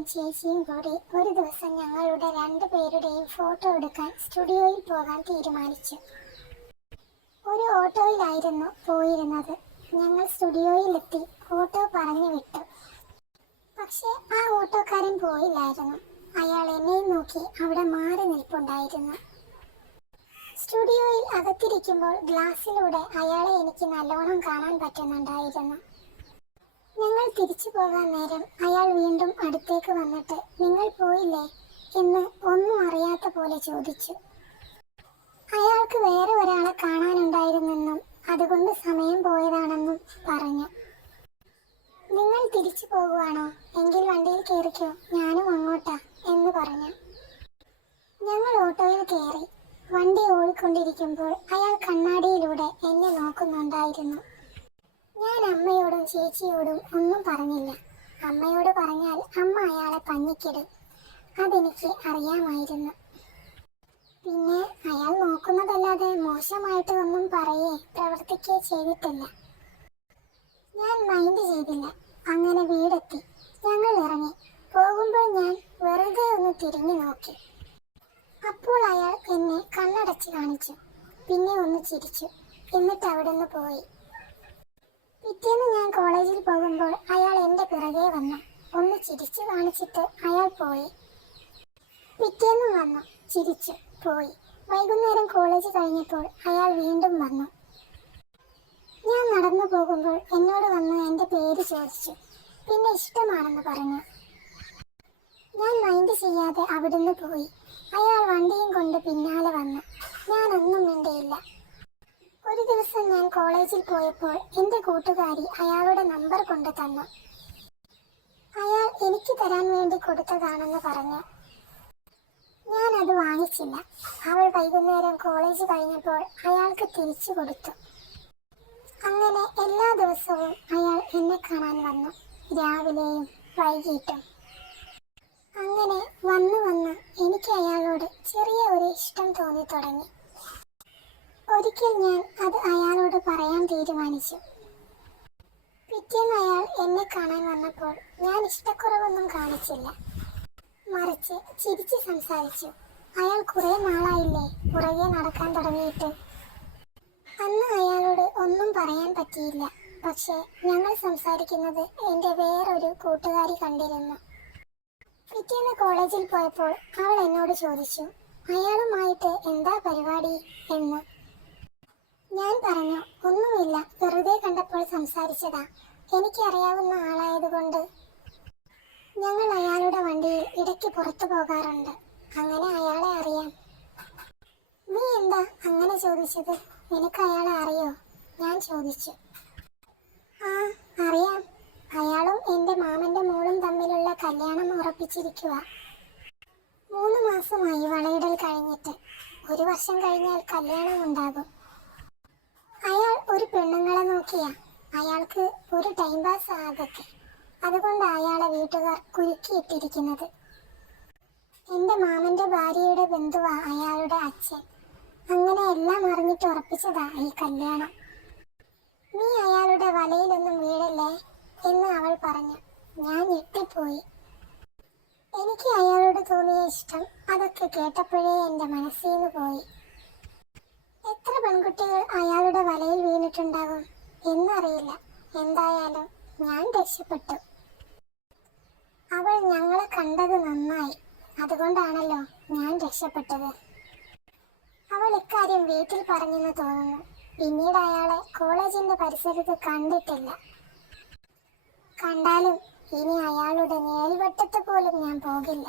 ഞാനും ചേച്ചിയും കൂടി ഒരു ദിവസം ഞങ്ങളുടെ രണ്ടുപേരുടെയും ഫോട്ടോ എടുക്കാൻ സ്റ്റുഡിയോയിൽ പോകാൻ തീരുമാനിച്ചു. ഒരു ഓട്ടോയിലായിരുന്നു പോയിരുന്നത്. ഞങ്ങൾ സ്റ്റുഡിയോയിലെത്തി ഫോട്ടോ പറഞ്ഞു വിട്ടു. പക്ഷെ ആ ഓട്ടോക്കാരൻ പോയില്ലായിരുന്നു. അയാൾ എന്നെയും നോക്കി അവിടെ മാറി നിൽപ്പുണ്ടായിരുന്നു. സ്റ്റുഡിയോയിൽ അകത്തിരിക്കുമ്പോൾ ഗ്ലാസ്സിലൂടെ അയാളെ എനിക്ക് നല്ലോണം കാണാൻ പറ്റുന്നുണ്ടായിരുന്നു. ഞങ്ങൾ തിരിച്ചു പോകാൻ നേരം അയാൾ വീണ്ടും അടുത്തേക്ക് വന്നിട്ട് നിങ്ങൾ പോയില്ലേ എന്ന് ഒന്നും അറിയാത്ത പോലെ ചോദിച്ചു. അയാൾക്ക് വേറെ ഒരാളെ കാണാനുണ്ടായിരുന്നെന്നും അതുകൊണ്ട് സമയം പോയതാണെന്നും പറഞ്ഞു. നിങ്ങൾ തിരിച്ചു പോകുവാണോ? എങ്കിൽ വണ്ടിയിൽ കയറിക്കോ, ഞാനും അങ്ങോട്ടാ എന്ന് പറഞ്ഞു. ഞങ്ങൾ ഓട്ടോയിൽ കയറി. വണ്ടി ഓടിക്കൊണ്ടിരിക്കുമ്പോൾ അയാൾ കണ്ണാടിയിലൂടെ എന്നെ നോക്കുന്നുണ്ടായിരുന്നു. ഞാൻ അമ്മയോടും ചേച്ചിയോടും ഒന്നും പറഞ്ഞില്ല. അമ്മയോട് പറഞ്ഞാൽ അമ്മ അയാളെ പഞ്ഞിക്കിടും. അതെനിക്ക് അറിയാമായിരുന്നു. പിന്നെ അയാൾ നോക്കുന്നതല്ലാതെ മോശമായിട്ട് ഒന്നും പറയേ പ്രവർത്തിക്കേ ചെയ്തിട്ടില്ല. ഞാൻ മൈൻഡ് ചെയ്തില്ല. അങ്ങനെ വീടെത്തി. ഞങ്ങൾ ഇറങ്ങി. പോകുമ്പോൾ ഞാൻ വെറുതെ ഒന്ന് തിരിഞ്ഞു നോക്കി. അപ്പോൾ അയാൾ എന്നെ കണ്ണടച്ച് കാണിച്ചു. പിന്നെ ഒന്ന് ചിരിച്ചു. എന്നിട്ട് അവിടെ നിന്ന് പോയി. പിറ്റേന്ന് ഞാൻ കോളേജിൽ പോകുമ്പോൾ അയാൾ എൻ്റെ പിറകെ വന്നു. ഒന്ന് ചിരിച്ചു കാണിച്ചിട്ട് അയാൾ പോയി. പിറ്റേന്നും വന്നു, ചിരിച്ചു, പോയി. വൈകുന്നേരം കോളേജ് കഴിഞ്ഞപ്പോൾ അയാൾ വീണ്ടും വന്നു. ഞാൻ നടന്നു പോകുമ്പോൾ എന്നോട് വന്ന് എൻ്റെ പേര് ചോദിച്ചു. പിന്നെ ഇഷ്ടമാണെന്ന് പറഞ്ഞു. ഞാൻ മൈൻഡ് ചെയ്യാതെ അവിടുന്ന് പോയി. അയാൾ വണ്ടിയും കൊണ്ട് പിന്നാലെ വന്നു. ഞാനൊന്നും മിണ്ടിയില്ല. ഒരു ദിവസം ഞാൻ കോളേജിൽ പോയപ്പോൾ എൻ്റെ കൂട്ടുകാരി അയാളുടെ നമ്പർ കൊണ്ട് തന്നു. അയാൾ എനിക്ക് തരാൻ വേണ്ടി കൊടുത്തതാണെന്ന് പറഞ്ഞു. ഞാൻ അത് വാങ്ങിച്ചില്ല. അവൾ വൈകുന്നേരം കോളേജ് കഴിഞ്ഞപ്പോൾ അയാൾക്ക് തിരിച്ചു കൊടുത്തു. അങ്ങനെ എല്ലാ ദിവസവും അയാൾ എന്നെ കാണാൻ വന്നു, രാവിലെയും വൈകിട്ടും. അങ്ങനെ വന്ന് വന്ന് എനിക്ക് അയാളോട് ചെറിയ ഒരു ഇഷ്ടം തോന്നി തുടങ്ങി. ഒരിക്കൽ ഞാൻ അത് അയാളോട് പറയാൻ തീരുമാനിച്ചു. പിറ്റേന്ന് അയാൾ എന്നെ കാണാൻ വന്നപ്പോൾ ഞാൻ ഇഷ്ടക്കുറവൊന്നും കാണിച്ചില്ല. മറിച്ച് ചിരിച്ച് സംസാരിച്ചു. അയാൾ കുറെ നാളായില്ലേ പുറകെ നടക്കാൻ തുടങ്ങിയിട്ട്. അന്ന് അയാളോട് ഒന്നും പറയാൻ പറ്റിയില്ല. പക്ഷെ ഞങ്ങൾ സംസാരിക്കുന്നത് എൻ്റെ വേറൊരു കൂട്ടുകാരി കണ്ടിരുന്നു. പിറ്റേന്ന് കോളേജിൽ പോയപ്പോൾ അവൾ എന്നോട് ചോദിച്ചു, അയാളുമായിട്ട് എന്താ പരിപാടി എന്ന്. ഞാൻ പറഞ്ഞു, ഒന്നുമില്ല, വെറുതെ കണ്ടപ്പോൾ സംസാരിച്ചതാ. എനിക്കറിയാവുന്ന ആളായതുകൊണ്ട് ഞങ്ങൾ അയാളുടെ വണ്ടിയിൽ ഇടയ്ക്ക് പുറത്തു പോകാറുണ്ട്. അങ്ങനെ അയാളെ അറിയാം. നീ എന്താ അങ്ങനെ ചോദിച്ചത്? നിനക്ക് അയാളെ അറിയോ? ഞാൻ ചോദിച്ചു. ആ, അറിയാം. അയാളും എൻ്റെ മാമൻ്റെ മോളും തമ്മിലുള്ള കല്യാണം ഉറപ്പിച്ചിരിക്കുക. 3 മാസമായി വളയിടൽ കഴിഞ്ഞിട്ട്. 1 വർഷം കഴിഞ്ഞാൽ കല്യാണം ഉണ്ടാകും. അയാൾ ഒരു പെണ്ണുങ്ങളെ നോക്കിയാ. അയാൾക്ക് ഒരു ടൈം പാസ് അതൊക്കെ. അതുകൊണ്ട് അയാളെ വീട്ടുകാർ കുരുക്കിയിട്ടിരിക്കുന്നത്. എൻ്റെ മാമൻ്റെ ഭാര്യയുടെ ബന്ധുവാ അയാളുടെ അച്ഛൻ. അങ്ങനെ എല്ലാം അറിഞ്ഞിട്ട് ഉറപ്പിച്ചതാ ഈ കല്യാണം. നീ അയാളുടെ വലയിലൊന്നും വീഴല്ലേ എന്ന് അവൾ പറഞ്ഞു. ഞാൻ ഞെട്ടിപ്പോയി. എനിക്ക് അയാളോട് തോന്നിയ ഇഷ്ടം അതൊക്കെ കേട്ടപ്പോഴേ എൻ്റെ മനസ്സിൽ നിന്ന് പോയി. എത്ര പെൺകുട്ടികൾ അയാളുടെ വലയിൽ വീണിട്ടുണ്ടാകും എന്നറിയില്ല. എന്തായാലും ഞാൻ രക്ഷപ്പെട്ടു. അവൾ ഞങ്ങളെ കണ്ടത് നന്നായി. അതുകൊണ്ടാണല്ലോ ഞാൻ രക്ഷപ്പെട്ടത്. അവൾ ഇക്കാര്യം വീട്ടിൽ പറഞ്ഞെന്ന് തോന്നുന്നു. പിന്നീട് അയാളെ കോളേജിന്റെ പരിസരത്ത് കണ്ടിട്ടില്ല. കണ്ടാലും ഇനി അയാളുടെ നിഴൽവട്ടത്ത് പോലും ഞാൻ പോകില്ല.